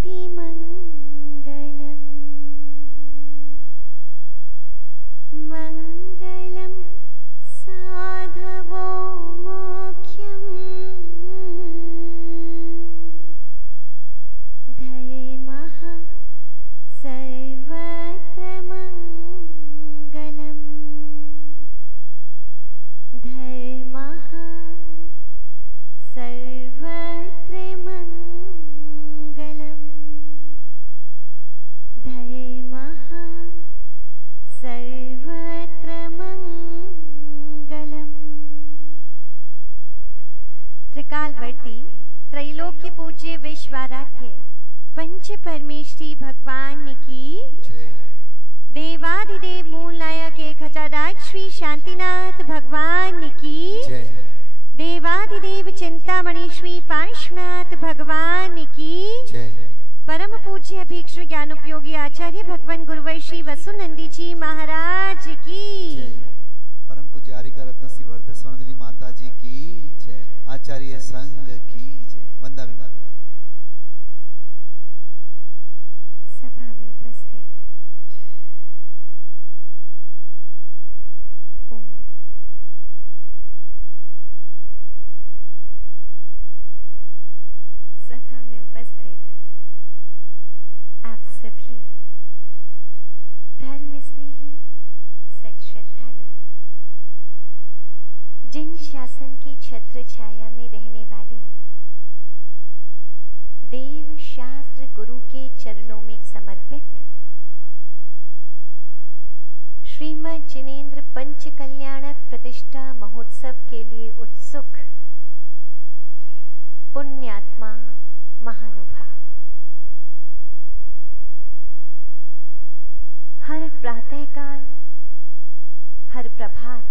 जयति मङ्गलं साधवो मोक्षं धर्मः सर्वत्र मङ्गलं धर्मः सर्वत्र मङ्गलं धर्मः सर्वत्र मङ्गलम्। त्रिकालवर्ती त्रैलोक्य पूज्य विश्वाराध्य पंच परमेश्वरी भगवान की देवाधिदेव मूल नायक एक हजाराज श्री शांतिनाथ भगवान की देवाधिदेव चिंतामणि श्री पार्श्वनाथ भगवान की परम पूज्य अभिक्षु ज्ञानोपयोगी आचार्य भगवान गुरुवर श्री वसुनंदी जी महाराज की परम पूज्य आरिका रत्न श्री वरदस्वनंदी माता जी की जय। आचार्य संघ की जय। वंदा विमान सभा में उपस्थित ओम सभा में उपस्थित आप सभी धर्म स्नेही सच श्रद्धालु जिन शासन की छत्र छाया में रहने वाली देव शास्त्र गुरु के चरणों में समर्पित श्रीमद् जिनेन्द्र पंच कल्याणक प्रतिष्ठा महोत्सव के लिए उत्सुक पुण्यात्मा महानुभाव हर प्रातःकाल हर प्रभात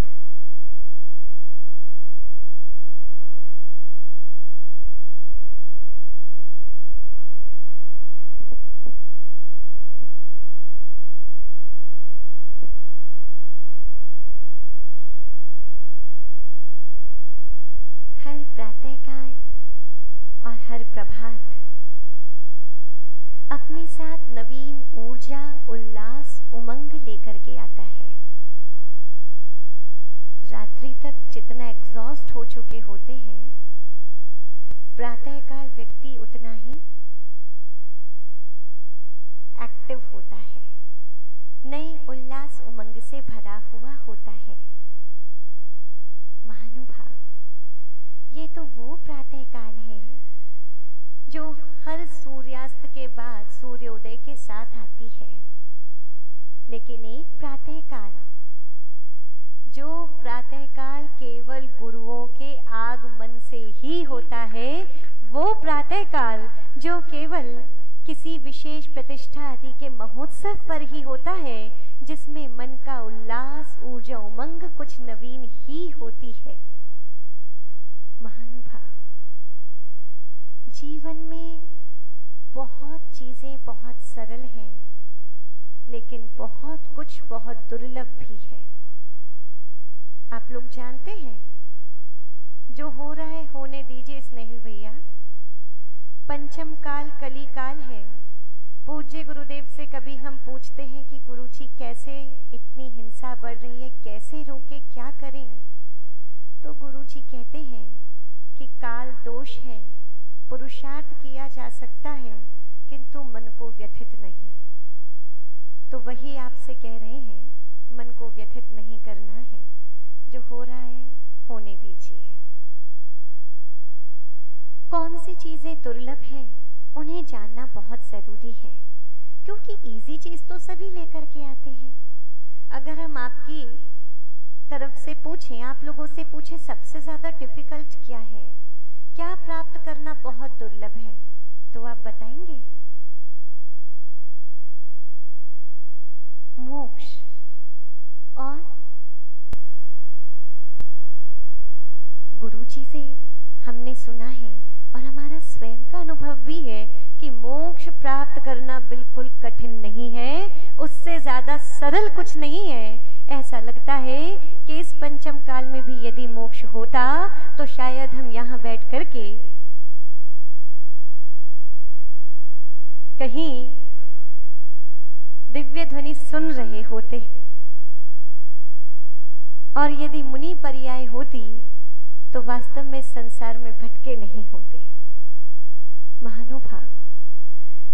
हर प्रातःकाल और हर प्रभात अपने साथ नवीन ऊर्जा उल्लास उमंग लेकर के आता है। रात्रि तक जितना एग्जॉस्ट हो चुके होते हैं प्रातःकाल व्यक्ति उतना ही एक्टिव होता है, नए उल्लास उमंग से भरा हुआ होता है। महानुभाव ये तो वो प्रातःकाल है जो हर सूर्यास्त के बाद सूर्योदय के साथ आती है, लेकिन एक प्रातःकाल जो प्रातःकाल केवल गुरुओं के आगमन से ही होता है, वो प्रातःकाल जो केवल किसी विशेष प्रतिष्ठा आदि के महोत्सव पर ही होता है, जिसमें मन का उल्लास ऊर्जा उमंग कुछ नवीन ही होती है। महानुभाव जीवन में बहुत चीजें बहुत सरल हैं, लेकिन बहुत कुछ बहुत दुर्लभ भी है। आप लोग जानते हैं जो हो रहा है होने दीजिए स्नेहिल भैया। पंचम काल कली काल है। पूज्य गुरुदेव से कभी हम पूछते हैं कि गुरुजी कैसे इतनी हिंसा बढ़ रही है, कैसे रोके, क्या करें, तो गुरुजी कहते हैं कि काल दोष है, पुरुषार्थ किया जा सकता है किंतु मन को व्यथित नहीं। तो वही आपसे कह रहे हैं, मन को व्यथित नहीं करना है, जो हो रहा है होने दीजिए। कौन सी चीजें दुर्लभ हैं उन्हें जानना बहुत जरूरी है, क्योंकि इजी चीज तो सभी लेकर के आते हैं। अगर हम आपकी तरफ से पूछें, आप लोगों से पूछें सबसे ज्यादा डिफिकल्ट क्या है, क्या प्राप्त करना बहुत दुर्लभ है, तो आप बताएंगे मोक्ष। और गुरुजी से हमने सुना है और हमारा स्वयं का अनुभव भी है कि मोक्ष प्राप्त करना बिल्कुल कठिन नहीं है, उससे ज्यादा सरल कुछ नहीं है। ऐसा लगता है कि इस पंचम काल में भी यदि मोक्ष होता तो शायद हम यहाँ बैठ करके कहीं दिव्य ध्वनि सुन रहे होते और यदि मुनि पर्याय होती तो वास्तव में संसार में भटके नहीं होते। महानुभाव,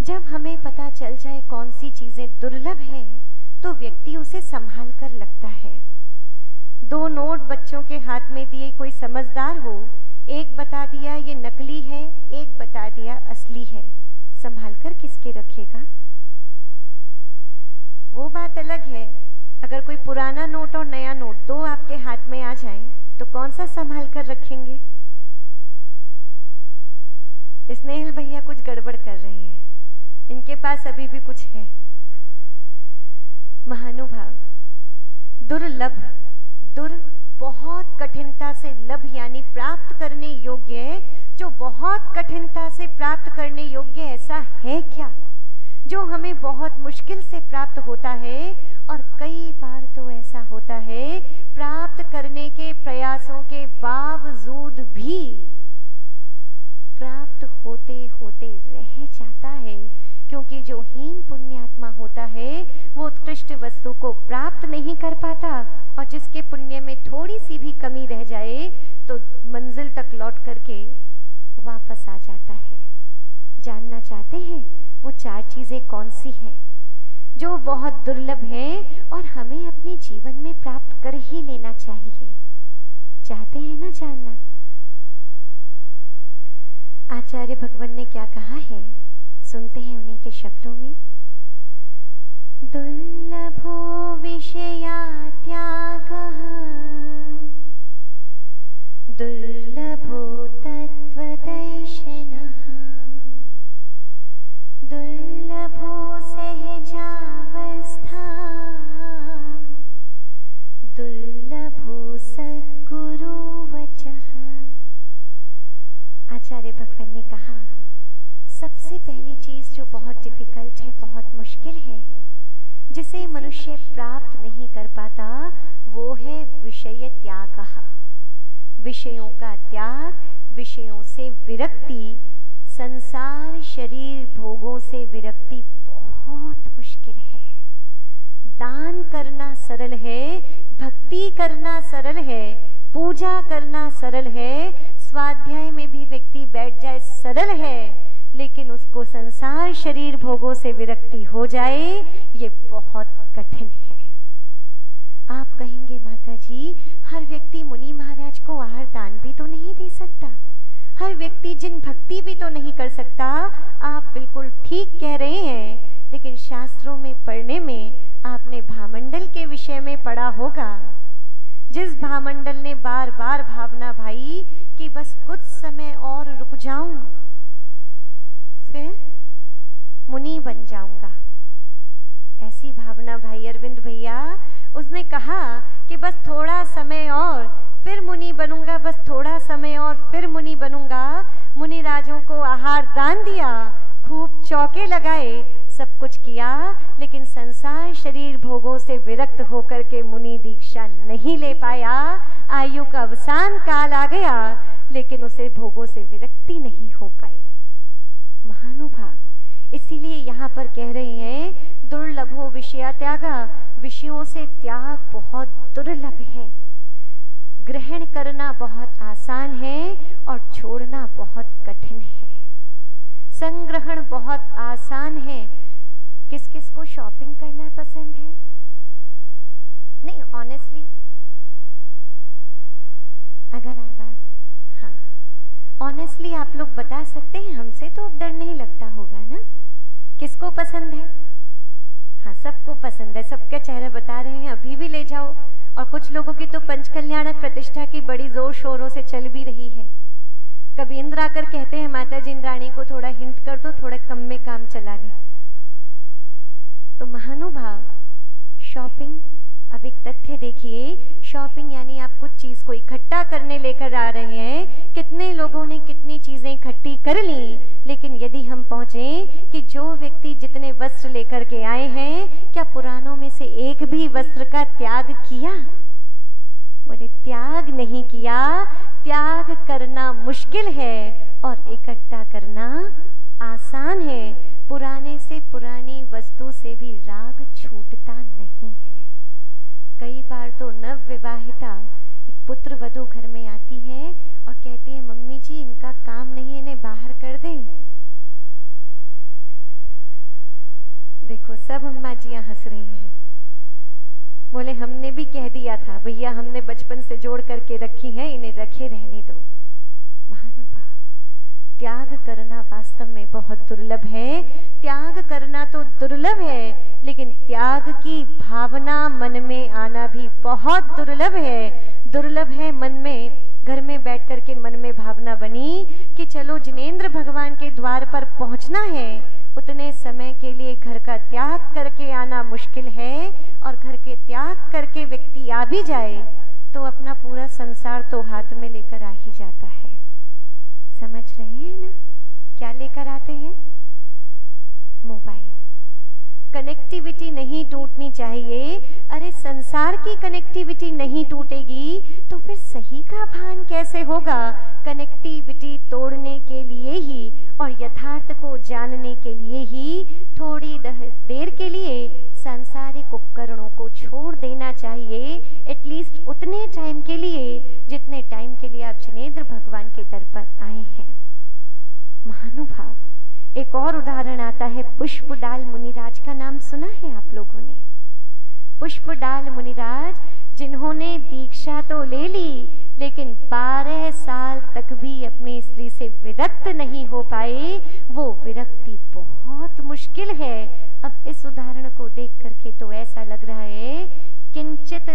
जब हमें पता चल जाए कौन सी चीजें दुर्लभ हैं तो व्यक्ति उसे संभाल कर लगता है। 2 नोट बच्चों के हाथ में दिए, कोई समझदार हो, एक बता दिया ये नकली है, एक बता दिया असली है, संभाल कर किसके रखेगा? वो बात अलग है, अगर कोई पुराना नोट और नया नोट 2 आपके हाथ में आ जाए तो कौन सा संभाल कर रखेंगे? स्नेहिल भैया कुछ गड़बड़ कर रहे हैं, इनके पास अभी भी कुछ है। महानुभाव, दुर्लभ, बहुत कठिनता से लभ यानी प्राप्त करने योग्य, जो बहुत कठिनता से प्राप्त करने योग्य ऐसा है क्या जो हमें बहुत मुश्किल से प्राप्त होता है? और कई बार तो ऐसा होता है प्राप्त करने के प्रयासों के बावजूद भी प्राप्त होते होते रह जाता है, क्योंकि जो हीन पुण्यात्मा होता है वो उत्कृष्ट वस्तु को प्राप्त नहीं कर पाता, और जिसके पुण्य में थोड़ी सी भी कमी रह जाए तो मंजिल तक लौट करके वापस आ जाता है। जानना चाहते हैं वो 4 चीजें कौन सी हैं जो बहुत दुर्लभ हैं और हमें अपने जीवन में प्राप्त कर ही लेना चाहिए? चाहते हैं ना जानना? आचार्य भगवान ने क्या कहा है, सुनते हैं उन्हीं के शब्दों में। दुर्लभो विषया त्यागः, दुर्लभो तत्वदर्शनः, दुर्लभो सहजावस्था, दुर्लभो सद्गुरुवचः। आचार्य भगवान ने कहा सबसे पहली चीज जो बहुत डिफिकल्ट है, बहुत मुश्किल है, जिसे मनुष्य प्राप्त नहीं कर पाता, वो है विषय त्याग। विषयों का त्याग, विषयों से विरक्ति, संसार शरीर भोगों से विरक्ति बहुत मुश्किल है। दान करना सरल है, भक्ति करना सरल है, पूजा करना सरल है, स्वाध्याय में भी व्यक्ति बैठ जाए सरल है, लेकिन उसको संसार शरीर भोगों से विरक्ति हो जाए ये बहुत कठिन है। आप कहेंगे माता जी, हर व्यक्ति मुनि महाराज को आहार दान भी तो नहीं दे सकता, हर व्यक्ति जिन भक्ति भी तो नहीं कर सकता। आप बिल्कुल ठीक कह रहे हैं, लेकिन शास्त्रों में पढ़ने में आपने भामंडल के विषय में पढ़ा होगा, जिस भामंडल ने बार बार भावना भाई कि बस कुछ समय और रुक जाऊं फिर मुनि बन जाऊंगा। ऐसी भावना भाई अरविंद भैया, उसने कहा कि बस थोड़ा समय और फिर मुनि बनूंगा, बस थोड़ा समय और फिर मुनि बनूंगा। मुनि राजों को आहार दान दिया, खूब चौके लगाए, सब कुछ किया, लेकिन संसार शरीर भोगों से विरक्त होकर के मुनि दीक्षा नहीं ले पाया। आयु का अवसान काल आ गया, लेकिन उसे भोगों से विरक्ति नहीं हो पाई। महानुभाव, इसीलिए यहाँ पर कह रहे हैं दुर्लभो विषया त्यागा, विषयों से त्याग बहुत दुर्लभ है। ग्रहण करना बहुत आसान है और छोड़ना बहुत कठिन है। संग्रहण बहुत आसान है। किस किस को शॉपिंग करना पसंद है? नहीं, ऑनेस्टली अगर आवाज, हाँ ऑनेस्टली आप लोग बता सकते हैं, हमसे तो अब डर नहीं लगता होगा ना। किसको पसंद है? हाँ सबको पसंद है, सबका चेहरा बता रहे हैं, अभी भी ले जाओ। और कुछ लोगों की तो पंचकल्याण प्रतिष्ठा की बड़ी जोर शोरों से चल भी रही है। कभी इंद्र आकर कहते हैं माता जी इंद्राणी को थोड़ा हिंट कर दो, थोड़ा कम में काम चला ले। तो महानुभाव, शॉपिंग, अब एक तथ्य देखिए, शॉपिंग यानी आप कुछ चीज को इकट्ठा करने लेकर आ रहे हैं। कितने लोगों ने कितनी चीजें इकट्ठी कर ली, लेकिन यदि हम पहुंचे कि जो व्यक्ति जितने वस्त्र लेकर के आए हैं, क्या पुरानों में से एक भी वस्त्र का त्याग किया? बोले त्याग नहीं किया। त्याग करना मुश्किल है और इकट्ठा करना आसान है। पुराने पुरानी वस्तु से भी राग छूटता नहीं है। कई बार तो नव विवाहिता एक पुत्र वधू घर में आती है और कहती है, मम्मी जी इनका काम नहीं है, इन्हें बाहर कर दें। देखो सब अम्मा जियां हंस रही हैं। बोले हमने भी कह दिया था भैया, हमने बचपन से जोड़ करके रखी है, इन्हें रखे रहने दो। महानुभाव, त्याग करना वास्तव में बहुत दुर्लभ है। त्याग करना तो दुर्लभ है, लेकिन त्याग की भावना मन में आना भी बहुत दुर्लभ है। दुर्लभ है मन में, घर में बैठ करके मन में भावना बनी कि चलो जिनेंद्र भगवान के द्वार पर पहुंचना है, उतने समय के लिए घर का त्याग करके आना मुश्किल है, और घर के त्याग करके व्यक्ति आ भी जाए तो अपना पूरा संसार तो हाथ में लेकर आ ही जाता है। समझ रहे हैं ना क्या लेकर आते हैं? मोबाइल। कनेक्टिविटी नहीं टूटनी चाहिए। अरे संसार की कनेक्टिविटी नहीं टूटेगी तो फिर सही का भान कैसे होगा? कनेक्टिविटी तोड़ने के लिए ही और यथार्थ को जानने के लिए ही थोड़ी देर के लिए सांसारिक उपकरणों को छोड़ देना चाहिए। एटलीस्ट उतने टाइम के लिए जितने टाइम के लिए आप जिनेंद्र भगवान के दर पर आए हैं। महानुभाव, एक और उदाहरण आता है पुष्पडाल मुनिराज का। नाम सुना है आप लोगों ने? पुष्पडाल मुनिराज जिन्होंने दीक्षा तो ले ली, लेकिन 12 साल तक भी अपनी स्त्री से विरक्त नहीं हो पाए। वो विरक्ति बहुत मुश्किल है। अब इस उदाहरण को देख करके तो ऐसा लग रहा है किंचित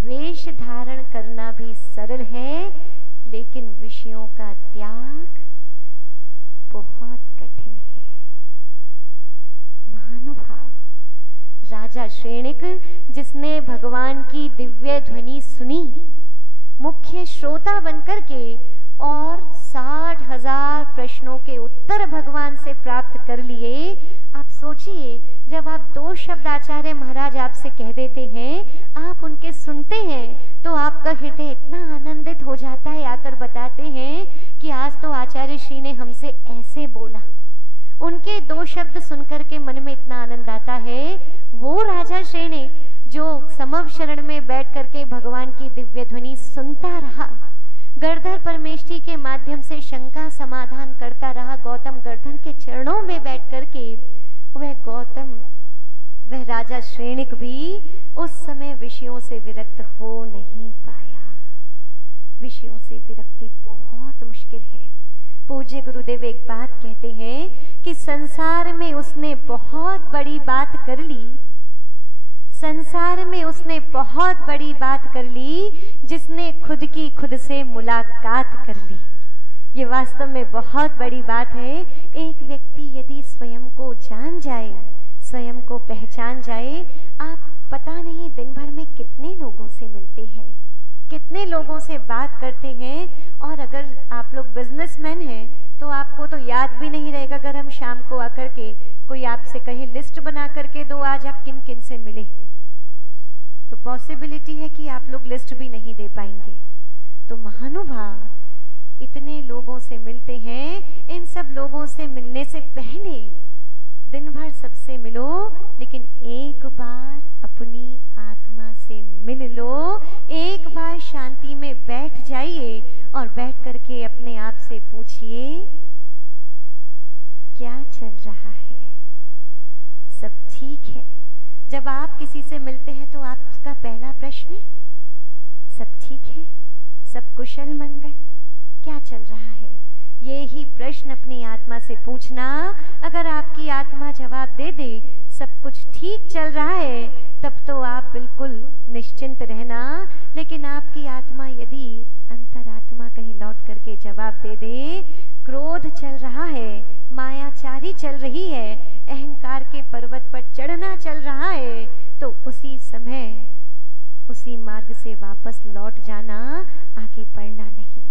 वेश धारण करना भी सरल है, लेकिन विषयों का त्याग बहुत कठिन है। महानुभाव, राजा श्रेणिक जिसने भगवान की दिव्य ध्वनि सुनी, मुख्य श्रोता बनकर के, और 60,000 प्रश्नों के उत्तर भगवान से प्राप्त कर लिए। आप सोचिए, जब आप 2 शब्द आचार्य महाराज आपसे कह देते हैं, आप उनके सुनते हैं तो आपका हृदय इतना आनंदित हो जाता है। आकर बताते हैं कि आज तो आचार्य श्री ने हमसे ऐसे बोला। उनके 2 शब्द सुनकर के मन में इतना आनंद आता है। वो राजा श्रेणिक जो समव शरण में बैठ करके भगवान की दिव्य ध्वनि सुनता रहा, गर्धर परमेष्ठी के माध्यम से शंका समाधान करता रहा, गौतम गर्धर के चरणों में बैठ करके, वह राजा श्रेणिक भी उस समय विषयों से विरक्त हो नहीं पाया। विषयों से विरक्ति बहुत मुश्किल है। पूज्य गुरुदेव एक बात कहते हैं कि संसार में उसने बहुत बड़ी बात कर ली। संसार में उसने बहुत बड़ी बात कर ली जिसने खुद की खुद से मुलाकात कर ली। ये वास्तव में बहुत बड़ी बात है। एक व्यक्ति यदि स्वयं को जान जाए, स्वयं को पहचान जाए, आप पता नहीं दिन भर में कितने लोगों से मिलते हैं, कितने लोगों से बात करते हैं। और अगर आप लोग बिजनेसमैन हैं तो आपको तो याद भी नहीं रहेगा, अगर हम शाम को आकर के कोई आपसे कहे लिस्ट बना करके दो आज आप किन किन से मिले, तो पॉसिबिलिटी है कि आप लोग लिस्ट भी नहीं दे पाएंगे। तो महानुभाव, इतने लोगों से मिलते हैं, इन सब लोगों से मिलने से पहले दिन भर सबसे मिलो, लेकिन एक बार अपनी आत्मा से मिल लो। एक बार शांति में बैठ जाइए और बैठ करके अपने आप से पूछिए, क्या चल रहा है? सब ठीक है? जब आप किसी से मिलते हैं तो आपका पहला प्रश्न, सब ठीक है? सब कुशल मंगल? क्या चल रहा है? ये ही प्रश्न अपनी आत्मा से पूछना। अगर आपकी आत्मा जवाब दे दे सब कुछ ठीक चल रहा है, तब तो आप बिल्कुल निश्चिंत रहना। लेकिन आपकी आत्मा यदि अंतरात्मा कहीं लौट करके जवाब दे दे, क्रोध चल रहा है, मायाचारी चल रही है, अहंकार के पर्वत पर चढ़ना चल रहा है, तो उसी समय उसी मार्ग से वापस लौट जाना, आगे बढ़ना नहीं।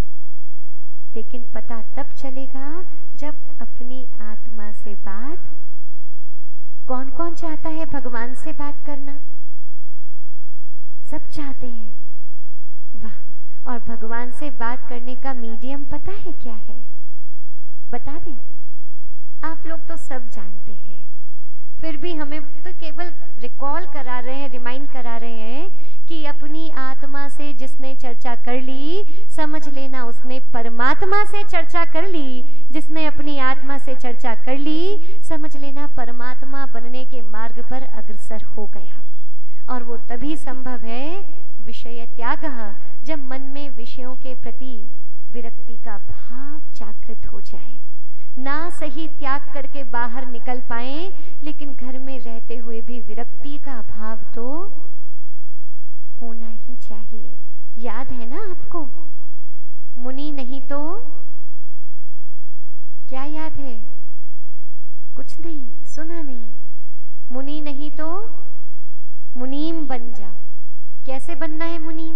लेकिन पता तब चलेगा जब अपनी आत्मा से बात, कौन कौन चाहता है भगवान से बात करना? सब चाहते हैं। वाह! और भगवान से बात करने का मीडियम पता है क्या है? बता दें? आप लोग तो सब जानते हैं। फिर भी हमें तो केवल रिकॉल करा रहे हैं, रिमाइंड करा रहे हैं कि अपनी आत्मा से जिसने चर्चा कर ली, समझ लेना उसने परमात्मा से चर्चा कर ली। जिसने अपनी आत्मा से चर्चा कर ली, समझ लेना परमात्मा बनने के मार्ग पर अग्रसर हो गया। और वो तभी संभव है विषय त्याग, जब मन में विषयों के प्रति विरक्ति का भाव जागृत हो जाए। ना सही त्याग करके बाहर निकल पाए, लेकिन घर में रहते हुए भी विरक्ति का भाव तो होना ही चाहिए। याद है ना आपको, मुनि नहीं तो क्या याद है? कुछ नहीं, सुना नहीं। मुनि नहीं तो मुनीम बन जाओ। कैसे बनना है मुनीम?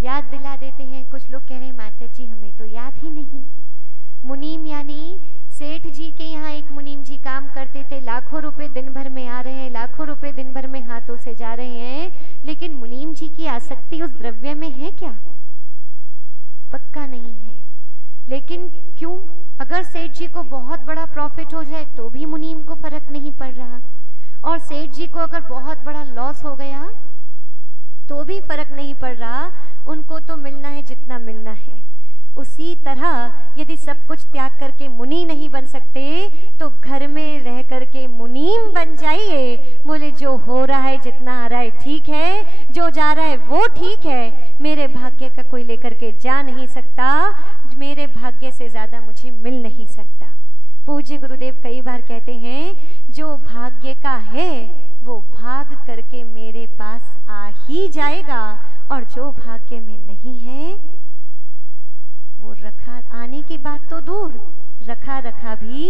याद दिला देते हैं। कुछ लोग कह रहे हैं माता जी हमें तो याद ही नहीं। मुनीम यानी सेठ जी के यहाँ एक मुनीम जी काम करते थे, लाखों रुपए दिन भर में आ रहे हैं, लाखों रुपए दिन भर में हाथों से जा रहे हैं, लेकिन मुनीम जी की आसक्ति उस द्रव्य में है क्या? पक्का नहीं है। लेकिन क्यों? अगर सेठ जी को बहुत बड़ा प्रॉफिट हो जाए तो भी मुनीम को फर्क नहीं पड़ रहा, और सेठ जी को अगर बहुत बड़ा लॉस हो गया तो भी फर्क नहीं पड़ रहा। उनको तो मिलना है जितना मिलना है। उसी तरह यदि सब कुछ त्याग करके मुनि नहीं बन सकते, तो घर में रह करके मुनीम बन जाइए। बोले जो हो रहा है, जितना आ रहा है ठीक है, जो जा रहा है वो ठीक है, मेरे भाग्य का कोई लेकर के जा नहीं सकता, मेरे भाग्य से ज्यादा मुझे मिल नहीं सकता। पूज्य गुरुदेव कई बार कहते हैं, जो भाग्य का है वो भाग करके मेरे पास आ ही जाएगा, और जो भाग्य में नहीं है वो रखा, आने की बात तो दूर, रखा रखा भी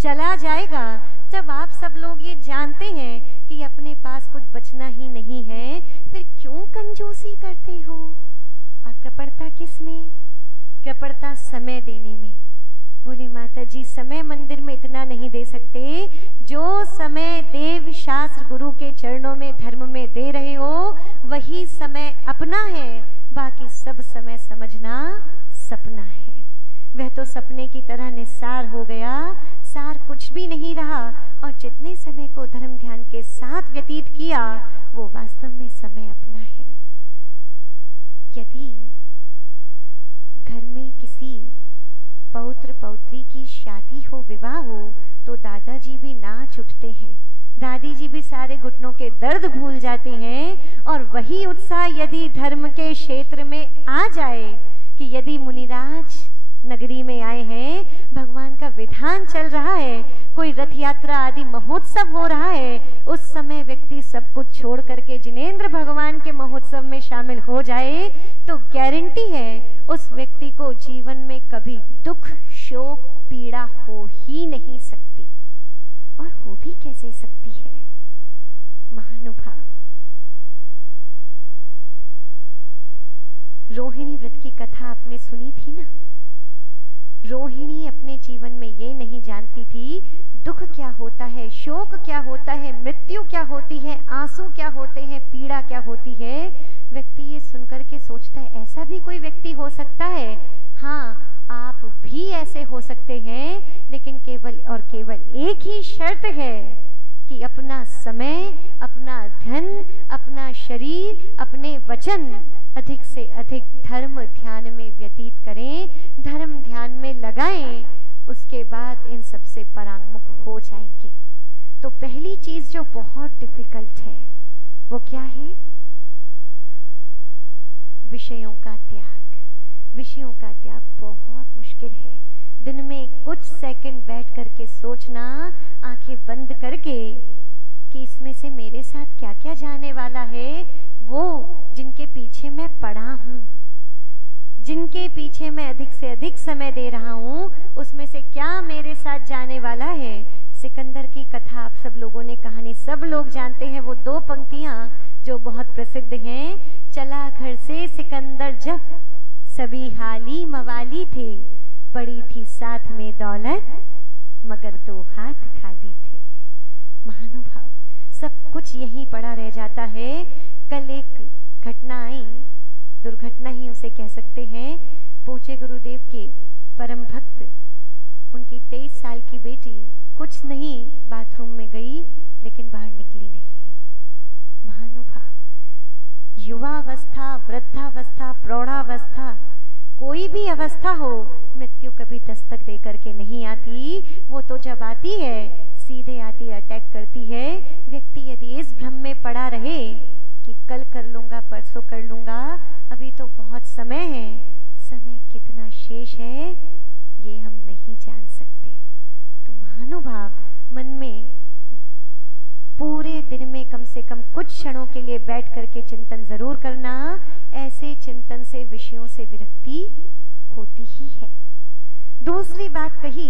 चला जाएगा। जब आप सब लोग ये जानते हैं कि अपने पास कुछ बचना ही नहीं है, फिर क्यों कंजूसी करते हो? और कृपणता किस में? कृपणता समय देने में। बोली माता जी समय मंदिर में इतना नहीं दे सकते, जो समय देव शास्त्र गुरु के चरणों में धर्म में दे रहे हो वही समय अपना है, बाकी सब समय समझना सपना है। वह तो सपने की तरह निस्सार हो गया, सार कुछ भी नहीं रहा, और जितने समय को धर्म ध्यान के साथ व्यतीत किया वो वास्तव में समय अपना है। यदि घर में किसी पौत्र पौत्री की शादी हो, विवाह हो, तो दादाजी भी नाच उठते हैं, दादी जी भी सारे घुटनों के दर्द भूल जाते हैं। और वही उत्साह यदि धर्म के क्षेत्र में आ जाए कि यदि मुनिराज नगरी में आए हैं, भगवान का विधान चल रहा है, कोई रथ यात्रा आदि महोत्सव हो रहा है, उस समय व्यक्ति सब कुछ छोड़ करके जिनेंद्र भगवान के महोत्सव में शामिल हो जाए, तो गारंटी है उस व्यक्ति को जीवन में कभी दुख शोक पीड़ा हो ही नहीं सकती। और हो भी कैसे सकती है? महानुभाव, रोहिणी व्रत की कथा आपने सुनी थी ना। रोहिणी अपने जीवन में ये नहीं जानती थी दुख क्या होता है, शोक क्या होता है, मृत्यु क्या होती है, आंसू क्या होते हैं, पीड़ा क्या होती है। व्यक्ति ये सुनकर के सोचता है ऐसा भी कोई व्यक्ति हो सकता है। हाँ, आप भी ऐसे हो सकते हैं, लेकिन केवल और केवल एक ही शर्त है कि अपना समय, अपना धन, अपना शरीर, अपने वचन अधिक से अधिक धर्म ध्यान में व्यतीत करें, धर्म ध्यान में लगाएं, उसके बाद इन सब से परांगमुख हो जाएंगे। तो पहली चीज जो बहुत डिफिकल्ट है वो क्या है? विषयों का त्याग। विषयों का त्याग बहुत मुश्किल है। दिन में कुछ सेकंड बैठ करके सोचना, आंखें बंद करके, कि इसमें से मेरे साथ क्या क्या जाने वाला है। वो जिनके पीछे मैं पड़ा हूँ, जिनके पीछे मैं अधिक से अधिक समय दे रहा हूँ, उसमें से क्या मेरे साथ जाने वाला है। सिकंदर की कथा आप सब लोगों ने, कहानी सब लोग जानते हैं। वो दो पंक्तियाँ जो बहुत प्रसिद्ध हैं। चला घर से सिकंदर जब, सभी हाली मवाली थे, पड़ी थी साथ में दौलत, मगर दो हाथ खाली थे। महानुभाव, सब कुछ यहीं पड़ा रह जाता है। कल एक घटना आई, दुर्घटना ही उसे कह सकते हैं। पूज्य गुरुदेव के परम भक्त उनकी 23 साल की बेटी कुछ नहीं बाथरूम में गई लेकिन बाहर निकली नहीं। महानुभाव, युवावस्था, वृद्धावस्था, प्रौढ़ावस्था, कोई भी अवस्था हो, मृत्यु कभी दस्तक दे करके नहीं आती। वो तो जब आती है सीधे आती अटैक करती है। व्यक्ति यदि इस भ्रम में पड़ा रहे कि कल कर लूंगा, परसों कर लूंगा, अभी तो बहुत समय है, समय कितना शेष है ये हम नहीं जान सकते। तो महानुभाव, मन में पूरे दिन में कम से कम कुछ क्षणों के लिए बैठ करके चिंतन जरूर करना। ऐसे चिंतन से विषयों से विरक्ति होती ही है। दूसरी बात कही,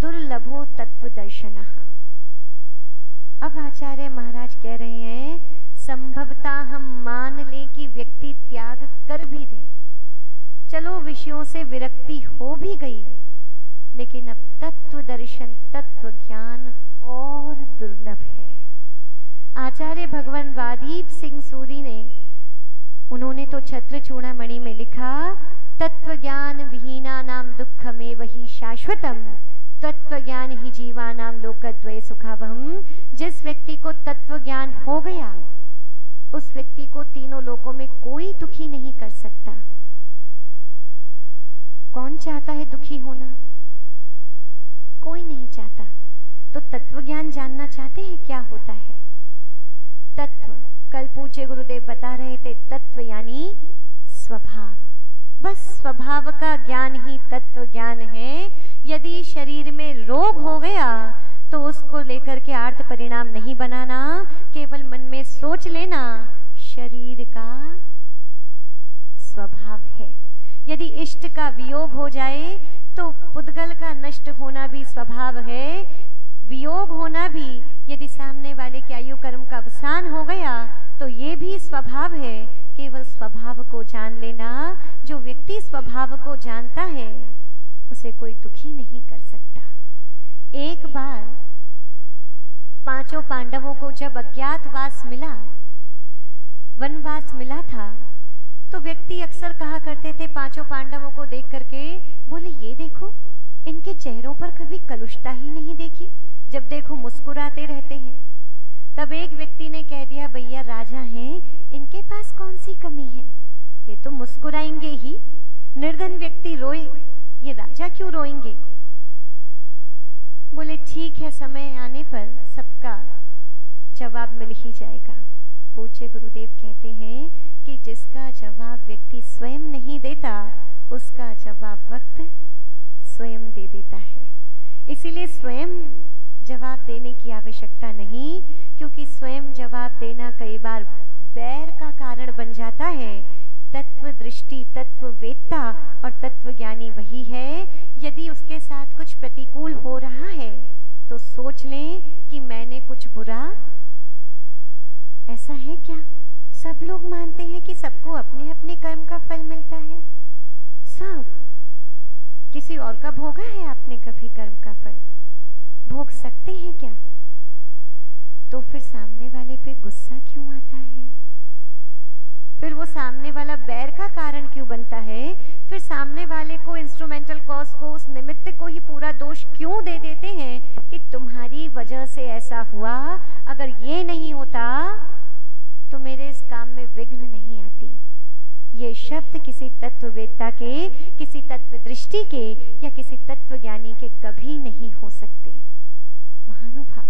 दुर्लभो तत्व दर्शनः। अब आचार्य महाराज कह रहे हैं, संभवतः हम मान लें कि व्यक्ति त्याग कर भी दे, चलो विषयों से विरक्ति हो भी गई, लेकिन अब तत्व दर्शन, तत्व ज्ञान और दुर्लभ है। आचार्य भगवान वादीप सिंह सूरी ने, उन्होंने तो छत्र चूड़ामणि में लिखा, तत्व ज्ञान विहीना नाम दुखमेव ही शाश्वतम, तत्व ज्ञान ही जीवानाम लोकद्वय सुखावहम। जिस व्यक्ति को तत्व ज्ञान हो गया, उस व्यक्ति को तीनों लोकों में कोई दुखी नहीं कर सकता। कौन चाहता है दुखी होना? कोई नहीं चाहता। तो तत्व ज्ञान जानना चाहते हैं क्या होता है? तत्व, कल पूज्य गुरुदेव बता रहे थे, तत्व यानी स्वभाव। बस स्वभाव का ज्ञान ही तत्व ज्ञान है। यदि शरीर में रोग हो गया तो उसको लेकर के आर्त परिणाम नहीं बनाना, केवल मन में सोच लेना शरीर का स्वभाव है। यदि इष्ट का वियोग हो जाए तो पुद्गल का नष्ट होना भी स्वभाव है। वियोग होना भी, यदि सामने वाले के आयु कर्म का अवसान हो गया तो ये भी स्वभाव है। केवल स्वभाव को जान लेना। जो व्यक्ति स्वभाव को जानता है उसे कोई दुखी नहीं कर सकता। एक बार पांचों पांडवों को जब अज्ञातवास मिला, वनवास मिला था, तो व्यक्ति अक्सर कहा करते थे पांचों पांडवों को देख करके, बोले ये देखो, इनके चेहरों पर कभी कलुषता ही नहीं देखी, जब देखो मुस्कुराते रहते हैं। तब एक व्यक्ति ने कह दिया, भैया राजा हैं, इनके पास कौन सी कमी है, ये तो मुस्कुराएंगे ही। निर्धन व्यक्ति रोए, ये राजा क्यों रोएंगे? बोले ठीक है, समय आने पर सबका जवाब मिल ही जाएगा। पूज्य गुरुदेव कहते हैं कि जिसका जवाब व्यक्ति स्वयं नहीं देता, उसका जवाब वक्त स्वयं दे देता है। इसीलिए स्वयं जवाब देने की आवश्यकता नहीं, क्योंकि स्वयं जवाब देना कई बार बैर का कारण बन जाता है। तत्व दृष्टि, तत्व वेत्ता और तत्व ज्ञानी वही है। यदि उसके साथ कुछ प्रतिकूल हो रहा है तो सोच लें कि मैंने कुछ बुरा, ऐसा है क्या? सब लोग मानते हैं कि सबको अपने अपने कर्म का फल मिलता है। सब, किसी और का भोगा है आपने कभी कर्म का फल? भोग सकते हैं क्या? तो फिर सामने वाले पे गुस्सा क्यों आता है? फिर वो सामने वाला बैर का कारण क्यों बनता है? फिर सामने वाले को, इंस्ट्रूमेंटल कॉज को, उस निमित्त को ही पूरा दोष क्यों दे देते हैं कि तुम्हारी वजह से ऐसा हुआ, अगर ये नहीं होता तो मेरे इस काम में विघ्न नहीं आती। ये शब्द किसी तत्ववेत्ता के, किसी तत्व दृष्टि के या किसी तत्व ज्ञानी के कभी नहीं हो सकते। महानुभाव,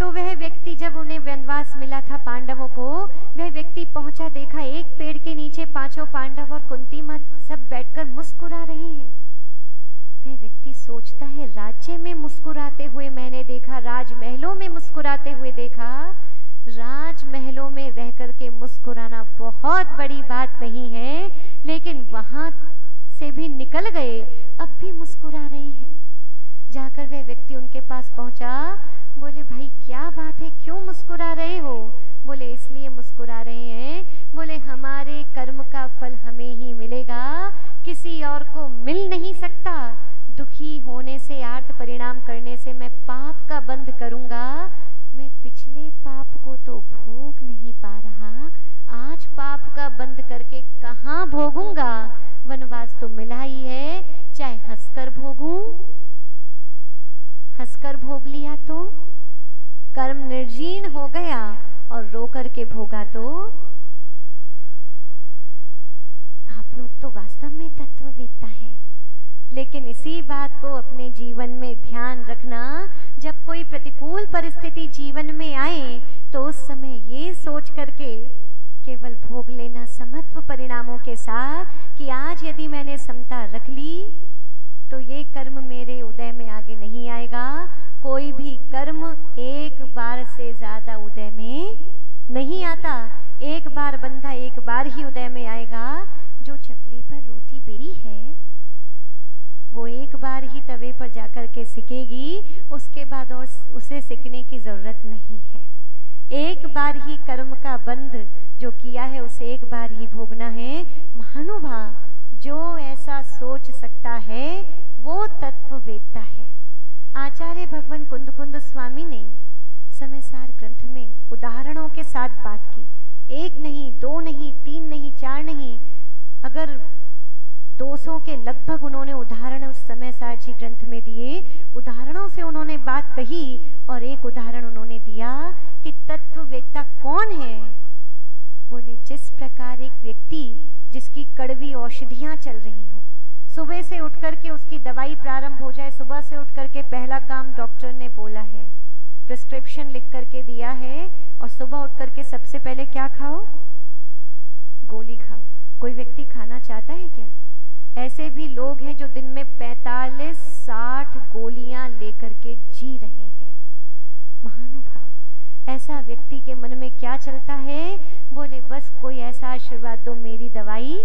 तो वह व्यक्ति, जब उन्हें वनवास मिला था पांडवों को, वह व्यक्ति पहुंचा, देखा एक पेड़ के नीचे पांचों पांडव और कुंती मां सब बैठकर मुस्कुरा रहे हैं। वह व्यक्ति सोचता है, राज्य में मुस्कुराते हुए मैंने देखा, राजमहलों में मुस्कुराते हुए देखा। राजमहलों में रह करके मुस्कुराना बहुत बड़ी बात नहीं है, लेकिन वहां से भी निकल गए, अब भी मुस्कुरा रहे हैं। जाकर वह व्यक्ति उनके पास पहुंचा, बोले भाई क्या बात है, क्यों मुस्कुरा रहे हो? बोले इसलिए मुस्कुरा रहे हैं, बोले हमारे कर्म का फल हमें ही मिलेगा, किसी और को मिल नहीं सकता। दुखी होने से, आर्त परिणाम करने से मैं पाप का बंध करूंगा। मैं पिछले पाप को तो भोग नहीं पा रहा, आज पाप का बंध करके कहाँ भोगूंगा? वनवास तो मिला ही है, चाहे हंसकर भोगूं हंसकर भोग लिया तो कर्म निर्जीर्ण हो गया, और रो करके भोगा तो आप लोग तो वास्तव में तत्ववेत्ता हैं। लेकिन इसी बात को अपने जीवन में ध्यान रखना, जब कोई प्रतिकूल परिस्थिति जीवन में आए तो उस समय ये सोच करके केवल भोग लेना समत्व परिणामों के साथ कि आज यदि मैंने समता रख ली तो ये कर्म मेरे उदय में आगे नहीं आएगा। कोई भी कर्म एक बार से ज्यादा उदय में नहीं आता। एक बार बंधा एक बार ही उदय में आएगा। जो चकले पर रोटी बेरी है वो एक बार ही तवे पर जाकर के सिकेगी, उसके बाद और उसे सिकने की जरूरत नहीं है। एक बार ही कर्म का बंध जो किया है उसे एक बार ही भोगना है। महानुभाव, जो ऐसा सोच सकता है वो तत्ववेत्ता है। आचार्य भगवान कुंद स्वामी ने समयसार ग्रंथ में उदाहरणों के साथ बात की। एक नहीं, दो नहीं, तीन नहीं, चार नहीं, अगर 200 के लगभग उन्होंने उदाहरण उस समयसार जी ग्रंथ में दिए। उदाहरणों से उन्होंने बात कही और एक उदाहरण उन्होंने दिया कि तत्ववेत्ता कौन है। बोले, जिस प्रकार एक व्यक्ति जिसकी कड़वी औषधियां चल रही हो, सुबह से उठ करके उसकी दवाई प्रारंभ हो जाए, सुबह से उठ करके पहला काम डॉक्टर ने बोला है, प्रिस्क्रिप्शन लिख करके दिया है, और सुबह उठ करके सबसे पहले क्या खाओ? गोली खाओ। कोई व्यक्ति खाना चाहता है क्या? ऐसे भी लोग हैं जो दिन में 45-60 गोलियां लेकर के जी रहे हैं। महानुभाव, ऐसा व्यक्ति के मन में क्या चलता है? बोले, बस कोई ऐसा आशीर्वाद दो, मेरी दवाई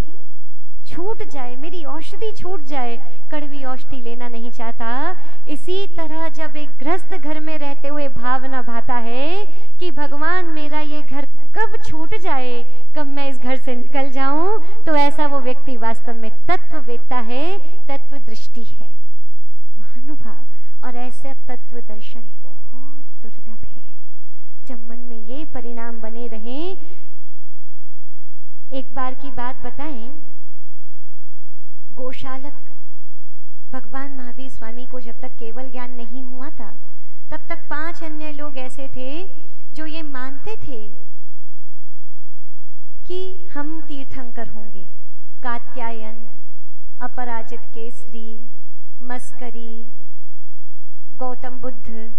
छूट जाए, मेरी औषधि छूट जाए। कड़वी औषधि लेना नहीं चाहता। इसी तरह जब एक गृहस्थ घर में रहते हुए भावना भाता है कि भगवान मेरा ये घर कब छूट जाए, कब मैं इस घर से निकल जाऊं, तो ऐसा वो व्यक्ति वास्तव में तत्ववेत्ता है, तत्व दृष्टि है। महानुभाव, और ऐसा तत्व दर्शन बहुत दुर्लभ है। जब मन में ये परिणाम बने रहें। एक बार की बात बताएं, गोशालक भगवान महावीर स्वामी को जब तक केवल ज्ञान नहीं हुआ था, तब तक 5 अन्य लोग ऐसे थे जो ये मानते थे कि हम तीर्थंकर होंगे। कात्यायन, अपराजित केसरी, मस्करी, गौतम बुद्ध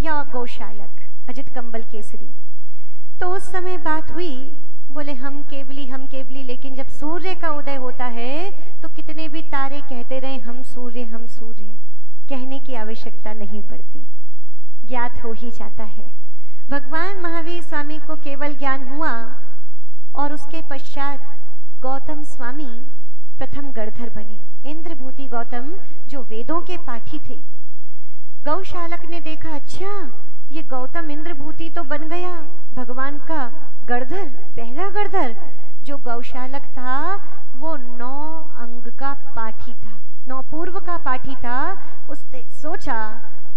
या गौशालक अजित कंबल केसरी। तो उस समय बात हुई, बोले हम केवली, लेकिन जब सूर्य का उदय होता है तो कितने भी तारे कहते रहे हम सूर्य, कहने की आवश्यकता नहीं पड़ती, ज्ञात हो ही जाता है। भगवान महावीर स्वामी को केवल ज्ञान हुआ और उसके पश्चात गौतम स्वामी प्रथम गणधर बने। इंद्रभूति गौतम जो वेदों के पाठी थे। गौशालक ने देखा, अच्छा ये गौतम इंद्रभूति तो बन गया, भगवान का गणधर, पहला गणधर। जो गौशालक था वो 9 अंग का पाठी था, 9 पूर्व का पाठी था। उसने सोचा,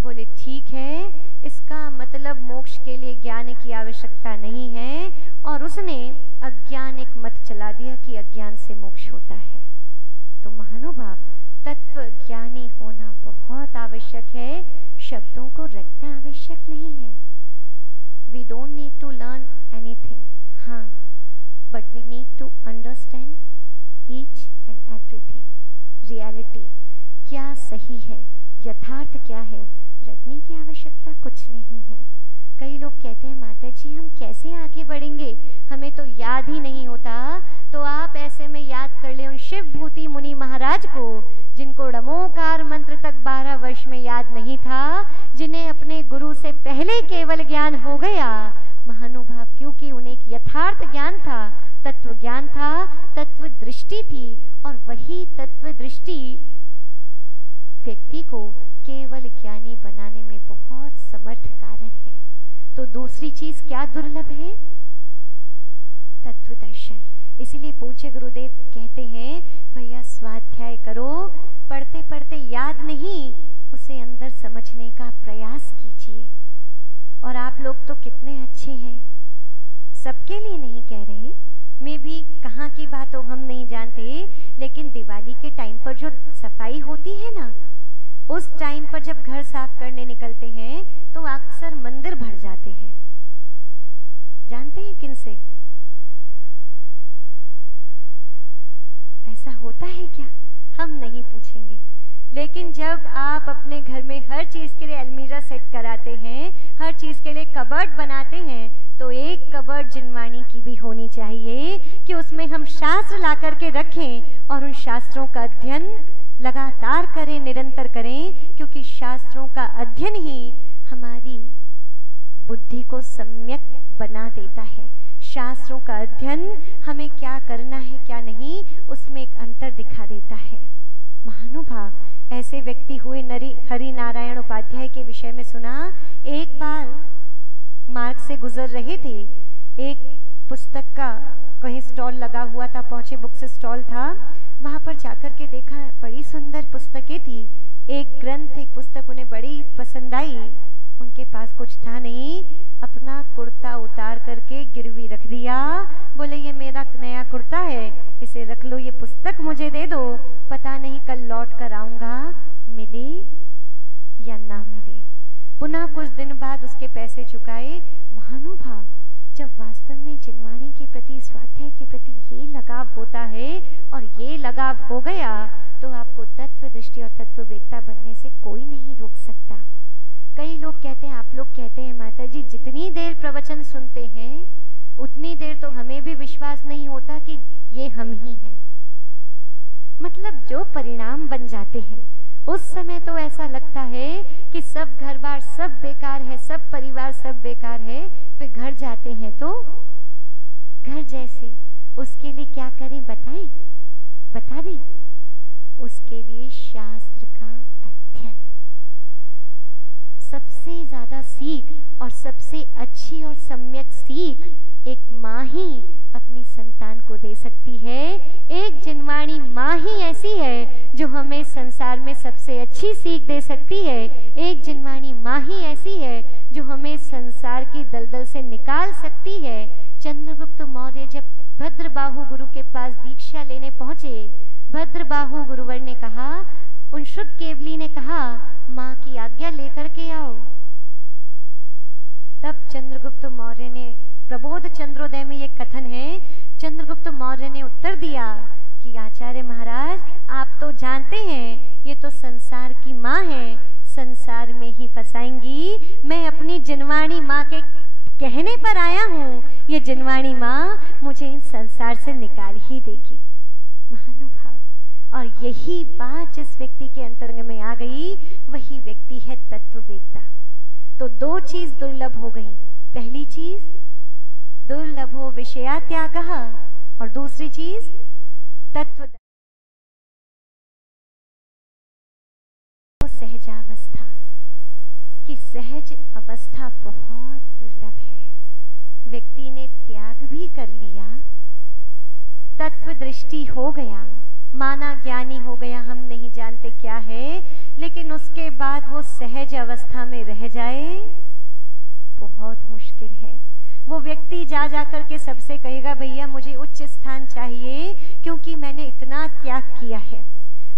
बोले ठीक है, इसका मतलब मोक्ष के लिए ज्ञान की आवश्यकता नहीं है, और उसने अज्ञान एक मत चला दिया कि अज्ञान से मोक्ष होता है। तो महानुभाव, तत्व ज्ञानी होना बहुत आवश्यक है, शब्दों को रटना आवश्यक नहीं है। We don't need to learn anything, हाँ, but we need to understand each and everything. Reality क्या सही है, यथार्थ क्या है, रटने की आवश्यकता कुछ नहीं है। कई लोग कहते हैं, माता जी हम कैसे आगे बढ़ेंगे, हमें तो याद ही नहीं होता। तो आप ऐसे में याद कर ले उन शिव भूति मुनि महाराज को, जिनको ड़मोकार मंत्र तक 12 वर्ष में याद नहीं था, जिन्हें अपने गुरु से पहले केवल ज्ञान हो गया। महानुभाव, क्योंकि उन्हें एक यथार्थ ज्ञान था, तत्व ज्ञान था, तत्व दृष्टि थी, और वही तत्व दृष्टि व्यक्ति को केवल ज्ञानी बनाने में बहुत समर्थ कारण है। तो दूसरी चीज क्या दुर्लभ है? तत्व दर्शन। इसलिए पूज्य गुरुदेव कहते हैं, भैया स्वाध्याय करो, पढ़ते पढ़ते याद नहीं, उसे अंदर समझने का प्रयास कीजिए। और आप लोग तो कितने अच्छे हैं, सबके लिए नहीं कह रहे, मैं भी कहाँ की बात हो हम नहीं जानते, लेकिन दिवाली के टाइम पर जो सफाई होती है ना, उस टाइम पर जब घर साफ करने निकलते हैं तो अक्सर मंदिर भर जाते हैं। जानते हैं किनसे? ऐसा होता है क्या? हम नहीं पूछेंगे। लेकिन जब आप अपने घर में हर चीज के लिए अलमीरा सेट कराते हैं, हर चीज के लिए कबर्ड बनाते हैं, तो एक कबर्ड जिनवाणी की भी होनी चाहिए कि उसमें हम शास्त्र ला करके रखें और उन शास्त्रों का अध्ययन लगातार करें, निरंतर करें, क्योंकि शास्त्रों का अध्ययन ही हमारी बुद्धि को सम्यक बना देता है। शास्त्रों का अध्ययन हमें क्या करना है क्या नहीं, उसमें एक अंतर दिखा देता है। महानुभाव, ऐसे व्यक्ति हुए हरि नारायण उपाध्याय के विषय में सुना। एक बार मार्ग से गुजर रहे थे, एक पुस्तक का कहीं स्टॉल लगा हुआ था, पहुंचे, बुक से स्टॉल था, वहां पर जाकर के देखा, बड़ी सुंदर पुस्तकें थी। एक ग्रंथ, एक पुस्तक उन्हें बड़ी पसंद आई। उनके पास कुछ था नहीं, अपना कुर्ता उतार करके गिरवी रख दिया। बोले ये मेरा नया कुर्ता है, इसे रख लो, ये पुस्तक मुझे दे दो, पता नहीं कल लौट कर आऊंगा, मिले या ना मिले। पुनः कुछ दिन बाद उसके पैसे चुकाए। महानुभाव, जब वास्तव में जिनवाणी के प्रति, स्वाध्याय के प्रति ये लगाव होता है और ये लगाव हो गया, तो आपको तत्व दृष्टि और तत्ववेत्ता बनने से कोई नहीं रोक सकता। कई लोग कहते हैं, आप लोग कहते हैं माता जी, जितनी देर प्रवचन सुनते हैं उतनी देर तो हमें भी विश्वास नहीं होता कि ये हम ही हैं। मतलब जो परिणाम बन जाते हैं उस समय तो ऐसा लगता है कि सब घर बार सब बेकार है, सब परिवार सब बेकार है। फिर घर जाते हैं तो घर जैसे। उसके लिए क्या करें बताएं? बता दें। उसके लिए शास्त्र का अध्ययन। सबसे ज्यादा सीख और सबसे अच्छी और सम्यक सीख एक माँ ही अपनी संतान को दे सकती है। एक जिनवाणी माँ ही ऐसी है जो हमें संसार में सबसे अच्छी सीख दे सकती है। एक जिनवाणी माँ ही ऐसी है जो हमें संसार की दलदल से निकाल सकती है। चंद्रगुप्त मौर्य जब भद्रबाहु गुरु के पास दीक्षा लेने पहुंचे, भद्रबाहु गुरुवर ने कहा, उन शुद्ध केवली ने कहा, माँ की आज्ञा लेकर के आओ। तब चंद्रगुप्त मौर्य ने, प्रबोध चंद्रोदय में ये कथन है, चंद्रगुप्त मौर्य ने उत्तर दिया कि आचार्य महाराज, आप तो जानते हैं ये तो संसार की माँ है, संसार में ही फंसाएंगी। मैं अपनी जिनवाणी माँ के कहने पर आया हूँ, ये जिनवाणी माँ मुझे इन संसार से निकाल ही देगी। महानुभाव, और यही बात जिस व्यक्ति के अंतरंग में आ गई वही व्यक्ति है तत्ववेत्ता। तो दो चीज दुर्लभ हो गई। पहली चीज दुर्लभो विषया त्यागः, और दूसरी चीज तत्व सहजावस्था की सहज अवस्था बहुत दुर्लभ है। व्यक्ति ने त्याग भी कर लिया, तत्व दृष्टि हो गया, माना ज्ञानी हो गया, हम नहीं जानते क्या है, लेकिन उसके बाद वो सहज अवस्था में रह जाए, बहुत मुश्किल है। वो व्यक्ति जा कर के सबसे कहेगा, भैया मुझे उच्च स्थान चाहिए क्योंकि मैंने इतना त्याग किया है,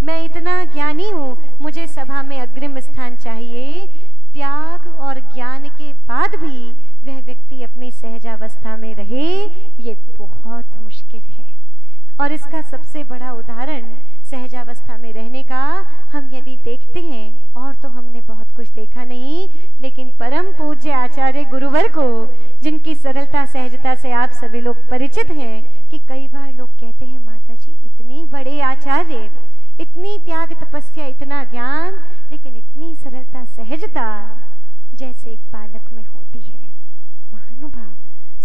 मैं इतना ज्ञानी हूँ, मुझे सभा में अग्रिम स्थान चाहिए। त्याग और ज्ञान के बाद भी वह व्यक्ति अपनी सहजावस्था में रहे, ये बहुत मुश्किल है। और इसका सबसे बड़ा उदाहरण सहजावस्था में रहने का हम यदि देखते हैं, और तो हमने बहुत कुछ देखा नहीं, लेकिन परम पूज्य आचार्य गुरुवर को, जिनकी सरलता सहजता से आप सभी लोग परिचित हैं, कि कई बार लोग कहते हैं, माता जी इतने बड़े आचार्य, इतनी त्याग तपस्या, इतना ज्ञान, लेकिन इतनी सरलता सहजता जैसे एक बालक में होती है। महानुभाव,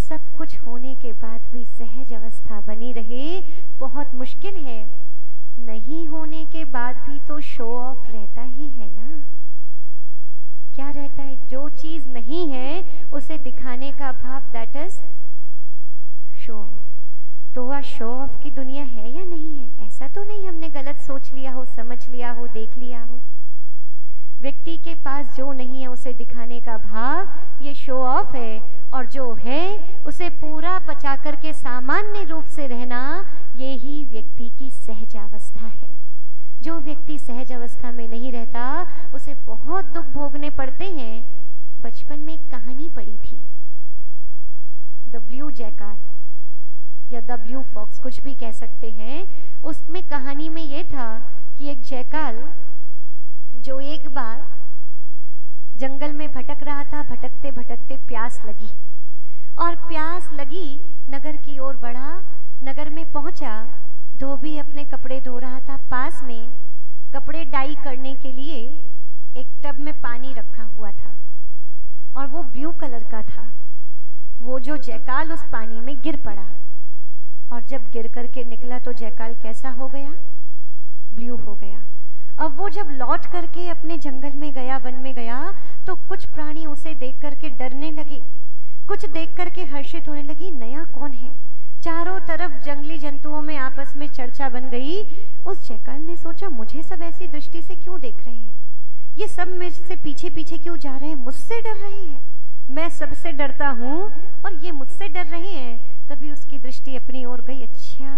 सब कुछ होने के बाद भी सहज अवस्था बनी रहे, बहुत मुश्किल है। नहीं होने के बाद भी तो शो ऑफ रहता ही है ना। क्या रहता है? जो चीज नहीं है उसे दिखाने का भाव, दैट इज शो ऑफ। तो वह शो ऑफ की दुनिया है या नहीं है? ऐसा तो नहीं हमने गलत सोच लिया हो, समझ लिया हो, देख लिया हो। व्यक्ति के पास जो नहीं है उसे दिखाने का भाव, ये शो ऑफ है। और जो है उसे पूरा पचा करके सामान्य रूप से रहना, ये ही व्यक्ति की सहजावस्था है। जो व्यक्ति सहज अवस्था में नहीं रहता उसे बहुत दुख भोगने पड़ते हैं। बचपन में एक कहानी पढ़ी थी, द ब्लू जैकाल या द ब्लू फॉक्स, कुछ भी कह सकते हैं। उसमें कहानी में ये था कि एक जैकाल जो एक बार जंगल में भटक रहा था, भटकते भटकते प्यास लगी और प्यास लगी नगर की ओर बढ़ा। नगर में पहुंचा, धोबी अपने कपड़े धो रहा था। पास में कपड़े डाई करने के लिए एक टब में पानी रखा हुआ था और वो ब्लू कलर का था। वो जो जैकाल उस पानी में गिर पड़ा और जब गिर करके निकला तो जैकाल कैसा हो गया? ब्लू हो गया। अब वो जब लौट करके अपने जंगल में गया, वन में गया, तो कुछ प्राणी उसे देख करके डरने लगे, कुछ देख करके हर्षित होने लगी। नया कौन है? चारों तरफ जंगली जंतुओं में आपस में चर्चा बन गई। उस जैकाल ने सोचा, मुझे सब ऐसी दृष्टि से क्यों देख रहे हैं? ये सब मेरे से पीछे पीछे क्यों जा रहे हैं? मुझसे डर रहे हैं? मैं सबसे डरता हूँ और ये मुझसे डर रहे हैं। तभी उसकी दृष्टि अपनी ओर गई। अच्छा,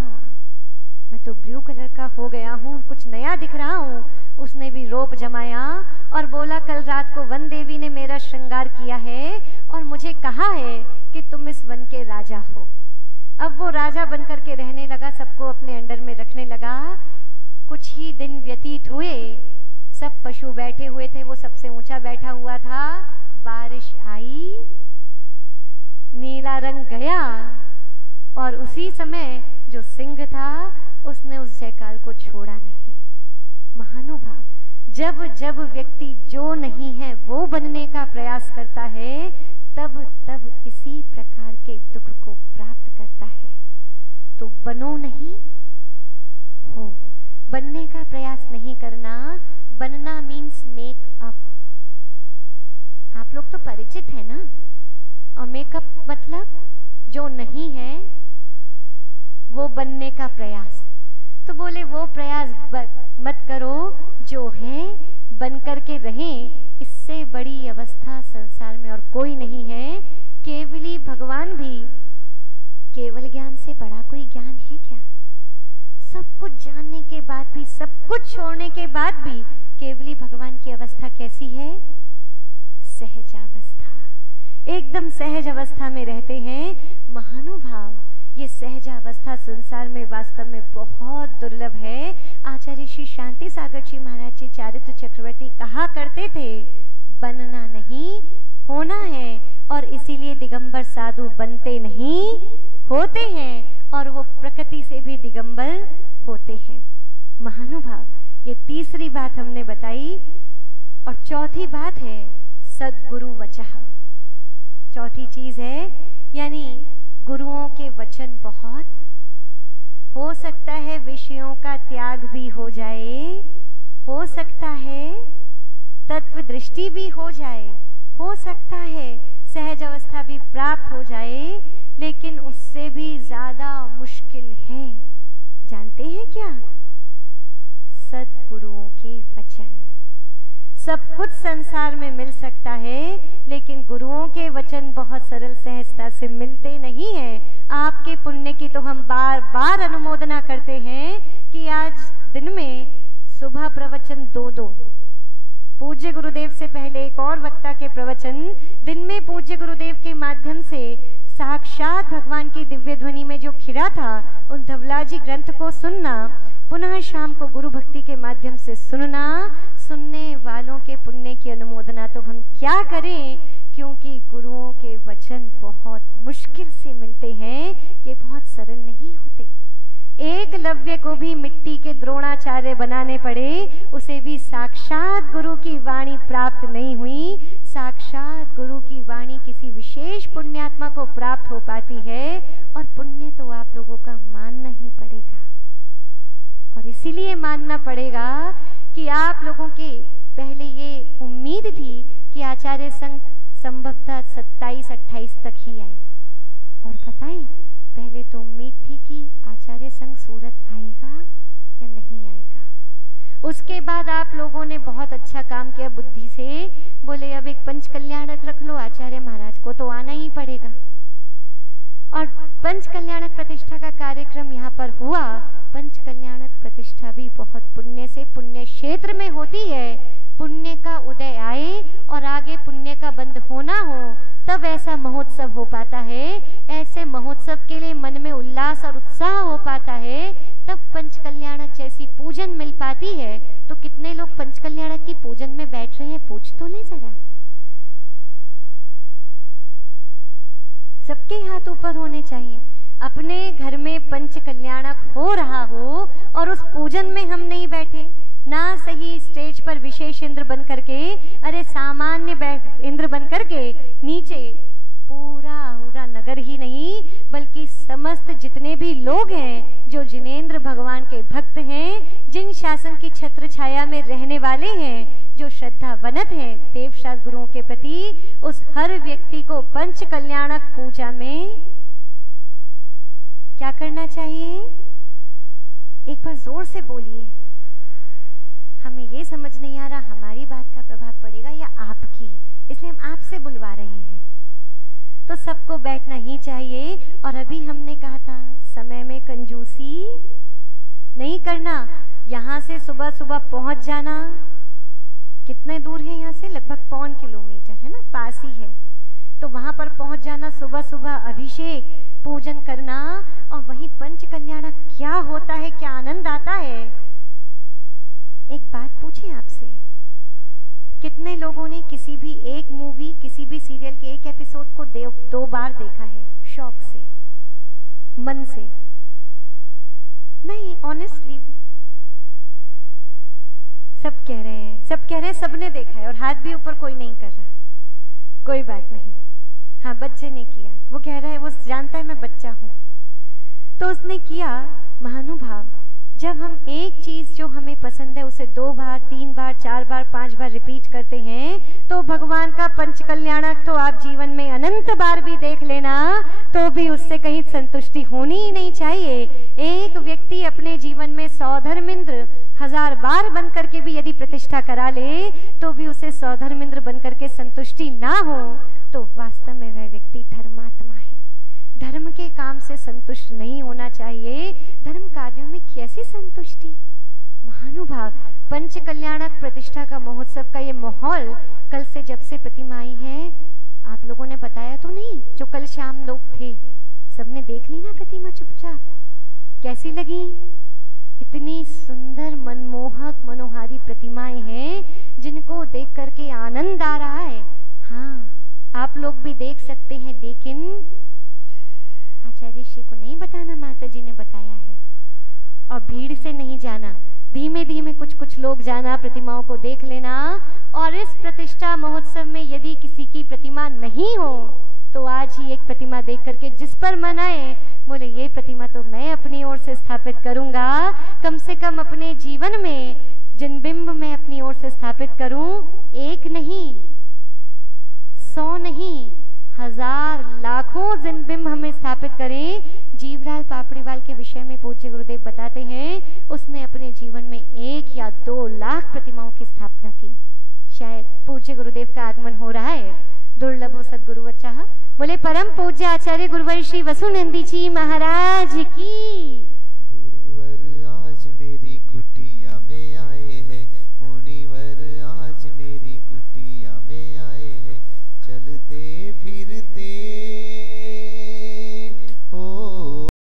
मैं तो ब्लू कलर का हो गया हूँ, कुछ नया दिख रहा हूँ। उसने भी रोप जमाया और बोला, कल रात को वन देवी ने मेरा श्रृंगार किया है और मुझे कहा है कि तुम इस वन के राजा हो। अब वो राजा बनकर के रहने लगा, सबको अपने अंडर में रखने लगा। कुछ ही दिन व्यतीत हुए, सब पशु बैठे हुए थे, वो सबसे ऊंचा बैठा हुआ था। बारिश आई, नीला रंग गया और उसी समय जो सिंह था उसने उस जैकाल को छोड़ा नहीं। महानुभाव, जब जब व्यक्ति जो नहीं है वो बनने का प्रयास करता है, तब तब इसी प्रकार के दुख को प्राप्त करता है। तो बनो नहीं, हो। बनने का प्रयास नहीं करना। बनना मीन्स मेक अप। आप लोग तो परिचित है ना। और मेकअप मतलब जो नहीं है वो बनने का प्रयास। तो बोले वो प्रयास मत करो, जो है बन करके रहें। इससे बड़ी अवस्था संसार में और कोई नहीं है। केवली भगवान भी, केवल ज्ञान से बड़ा कोई ज्ञान है क्या? सब कुछ जानने के बाद भी, सब कुछ छोड़ने के बाद भी केवली भगवान की अवस्था कैसी है? सहजावस्था। एकदम सहज अवस्था में रहते हैं। महानुभाव, ये सहजावस्था संसार में वास्तव में बहुत दुर्लभ है। आचार्य श्री शांति सागर जी महाराज जी चारित्र चक्रवर्ती कहा करते थे, बनना नहीं, होना है। और इसीलिए दिगंबर साधु बनते नहीं, होते हैं। और वो प्रकृति से भी दिगंबर होते हैं। महानुभाव, ये तीसरी बात हमने बताई। और चौथी बात है सद्गुरु वचः। चौथी चीज है, यानी गुरुओं के वचन बहुत हो सकता है। विषयों का त्याग भी हो जाए, हो सकता है तत्व दृष्टि भी हो जाए, हो सकता है सहज अवस्था भी प्राप्त हो जाए, लेकिन उससे भी ज्यादा मुश्किल है। जानते हैं क्या? सद्गुरुओं के वचन। सब कुछ संसार में मिल सकता है, लेकिन गुरुओं के वचन बहुत सरल सहजता से मिलते नहीं हैं। आपके पुण्य की तो हम बार बार अनुमोदना करते हैं कि आज दिन में सुबह प्रवचन दो पूज्य गुरुदेव से पहले एक और वक्ता के प्रवचन, दिन में पूज्य गुरुदेव के माध्यम से साक्षात भगवान की दिव्य ध्वनि में जो खिरा था उन धवलाजी ग्रंथ को सुनना, पुनः शाम को गुरु भक्ति के माध्यम से सुनना। सुनने वालों के पुण्य की अनुमोदना तो हम क्या करें, क्योंकि गुरुओं के वचन बहुत मुश्किल से मिलते हैं, ये बहुत सरल नहीं होते। एकलव्य को भी मिट्टी के द्रोणाचार्य बनाने पड़े, उसे भी साक्षात गुरु की वाणी प्राप्त नहीं हुई। साक्षात गुरु की वाणी किसी विशेष पुण्यात्मा को प्राप्त हो पाती है, और पुण्य तो आप लोगों का मानना ही पड़ेगा। और इसीलिए मानना पड़ेगा कि आप लोगों के पहले ये उम्मीद थी कि आचार्य संघ संभवतः 27-28 तक ही आए, और बताएं पहले तो उम्मीद थी कि आचार्य संघ सूरत आएगा या नहीं आएगा। उसके बाद आप लोगों ने बहुत अच्छा काम किया बुद्धि से, बोले अब एक पंच कल्याणक रख लो, आचार्य महाराज को तो आना ही पड़ेगा। और पंच कल्याणक प्रतिष्ठा का कार्यक्रम यहाँ पर हुआ। पंच कल्याणक प्रतिष्ठा भी बहुत पुण्य से पुण्य क्षेत्र में होती है। पुण्य का उदय आए और आगे पुण्य का बंद होना हो, तब ऐसा महोत्सव हो पाता है। ऐसे महोत्सव के लिए मन में उल्लास और उत्साह हो पाता है, तब पंच कल्याणक जैसी पूजन मिल पाती है। तो कितने लोग पंच कल्याणक की पूजन में बैठ रहे हैं, पूछ तो ले जरा। सबके हाथ ऊपर होने चाहिए। अपने घर में पंच कल्याणक हो रहा हो और उस पूजन में हम नहीं बैठे, ना सही स्टेज पर विशेष इंद्र बन करके, अरे सामान्य इंद्र बन करके नीचे पूरा नगर ही नहीं बल्कि समस्त जितने भी लोग हैं जो जिनेंद्र भगवान के भक्त हैं, जिन शासन की छत्र छाया में रहने वाले हैं, जो श्रद्धावनत हैं देवशास्त्र गुरुओं के प्रति, उस हर व्यक्ति को पंच कल्याणक पूजा में क्या करना चाहिए? एक बार जोर से बोलिए। हमें ये समझ नहीं आ रहा हमारी बात का प्रभाव पड़ेगा या आपकी, इसलिए हम आपसे बुलवा रहे हैं। तो सबको बैठना ही चाहिए। और अभी हमने कहा था समय में कंजूसी नहीं करना। यहाँ से सुबह सुबह पहुंच जाना। कितने दूर है यहाँ से? लगभग 1.25 किलोमीटर है ना, पास ही है। तो वहां पर पहुंच जाना, सुबह सुबह अभिषेक पूजन करना, और वहीं पंच कल्याणक क्या होता है, क्या आनंद आता है। एक बात पूछें आपसे, कितने लोगों ने किसी भी एक मूवी, किसी भी सीरियल के एक एपिसोड को 2 बार देखा है, शौक से, मन से? नहीं, ऑनेस्टली सब कह रहे हैं, सबने देखा है, और हाथ भी ऊपर कोई नहीं कर रहा। कोई बात नहीं। हाँ, बच्चे ने किया, वो कह रहा है, वो जानता है मैं बच्चा हूं, तो उसने किया। महानुभाव, जब हम एक चीज जो हमें पसंद है उसे 2 बार, 3 बार, 4 बार, 5 बार रिपीट करते हैं, तो भगवान का पंच कल्याणक तो आप जीवन में अनंत बार भी देख लेना, तो भी उससे कहीं संतुष्टि होनी ही नहीं चाहिए। एक व्यक्ति अपने जीवन में 100 धर्मेंद्र 1000 बार बन करके भी यदि प्रतिष्ठा करा ले, तो भी उसे 100 धर्मेंद्र बन करके संतुष्टि ना हो, तो वास्तव में वह व्यक्ति धर्मात्मा है। धर्म के काम से संतुष्ट नहीं होना चाहिए। धर्म कार्यों में कैसी संतुष्टि? महानुभाव, पंच कल्याणक प्रतिष्ठा का महोत्सव का ये माहौल, कल से जब से प्रतिमा आई है, आप लोगों ने बताया तो नहीं? जो कल शाम लोग थे, सबने देख ली ना प्रतिमा चुपचाप? कैसी लगी? इतनी सुंदर, मनमोहक, मनोहारी प्रतिमाएं हैं जिनको देख करके आनंद आ रहा है। हाँ, आप लोग भी देख सकते हैं, लेकिन आचार्य श्री को नहीं बताना, माता जी ने बताया है। और भीड़ से नहीं जाना, धीमे धीमे कुछ लोग जाना, प्रतिमाओं को देख लेना। और इस प्रतिष्ठा महोत्सव में यदि किसी की प्रतिमा नहीं हो, तो आज ही एक प्रतिमा देख करके जिस पर मन आए, बोले ये प्रतिमा तो मैं अपनी ओर से स्थापित करूंगा। कम से कम अपने जीवन में जिनबिंब मैं अपनी ओर से स्थापित करूं। 1 नहीं, 100 नहीं, 1000 लाखों जिनबिंब हमें स्थापित करें। जीवलाल पापड़ीवाल के विषय में पूज्य गुरुदेव बताते हैं, उसने अपने जीवन में 1 या 2 लाख प्रतिमाओं की स्थापना की। शायद पूज्य गुरुदेव का आगमन हो रहा है, दुर्लभ हो सदगुरु चाह। बोले परम पूज्य आचार्य गुरुवर श्री वसुनंदी जी महाराज की। गुरुवर आज मेरी कुटिया में आए हैं, मुनिवर आज मेरी कुटिया में आए हैं, चलते फिरते